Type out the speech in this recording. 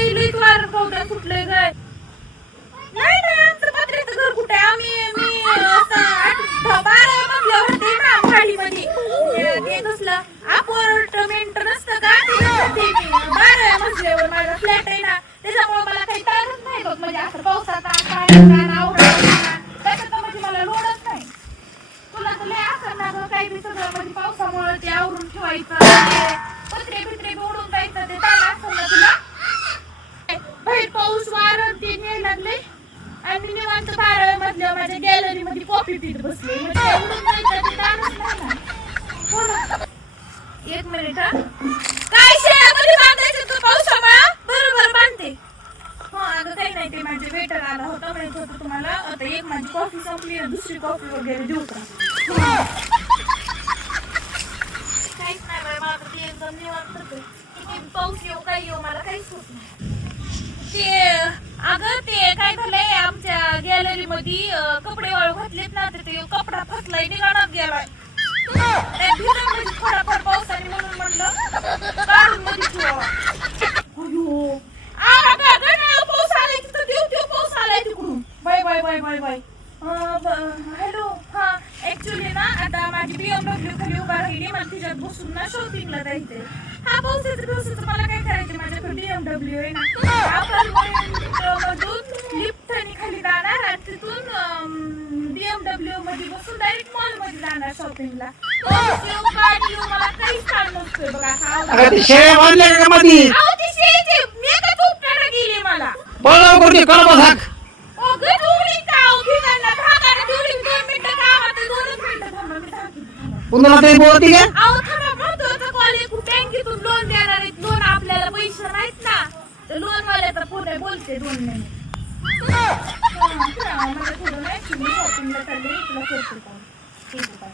बाई लईच वारं पावडर कुठलंय काय? नाही नाही आमचं पत्र्याचं घर कुठे मी 12 मजल्यावरती ना खाडीमध्ये ते कसलं अपार्टमेंट नसतं का ते राहते मी 12 मजल्यावर माझा फ्लॅट आहे ना त्याच्यामुळे मला काही ताणच नाही बघ म्हणजे असं पावसाचा त्याच्यात म्हणजे मला लोडच नाही तुला तर लय असं ना गं काही बी सगळं म्हणजे पावसामुळे ते आवरून ठेवायचं पत्रे बित्रे ओढून जायचं ते ताण असं ना तुला बाहेर पाऊस वारं ते न्यायला लागले आणि मी निवांत 12 मधल्या माझ्या गॅलरी मध्ये कॉफी पीत बसले म्हणजे उडून जायचं ते ताणच नाही ना हो ना 1 मिनिट हा काय शेळ्यामध्ये बांधायचं तू पावसामुळे बरोबर बांधते हो अगं काही नाही ते माझे वेटर आला होता म्हणत होतं तुम्हाला आता एक माझी कॉफी संपली दुसरी कॉफी वगैरे देऊ का काहीच नाही बाई मला ते एकदम निवांत किती पाऊस येऊ काय येऊ मला काहीच होत नाही ते अगं ते काय झालंय आमच्या गॅलरी मध्ये कपडे वाळू घातलेत ना तर ते कपडा फसलाय निघाणात गेलाय भिजत थोडाफार पावसाने म्हणून म्हणलं काढून मध्ये ठेवा अयो पाऊस आलाय तिथं देव पाऊस आलाय तिकडून bye bye bye bye bye hello हा ऍक्च्युली ना आता माझी BMW खाली उभा राहिली मला तिच्यात बसून ना शॉपिंगला जायचंय हा पावसाचं मला काय करायचं माझ्याकडे BMW आहे ना आपण मधून लिफ्टने खाली जाणार आणि तिथून BMW मध्ये बसून डायरेक्ट मॉल मध्ये जाणार शॉपिंगला मला काहीच काम नसतोय बघा ती शेळ्या बांधल्या का मध्ये ती शेळीची मी का झोपटायला गेली मला पळव करते कळप झाक पुन्हा काही बोलती का बँकेतून लोन देणार आहेत लोन आपल्याला पैसे नाहीत ना तर लोन वाल्याचा पुढे बोलते 2 मिनिट मला थोडं नाही तुम्ही शॉपिंगला चालले तुला करते का ठीक आहे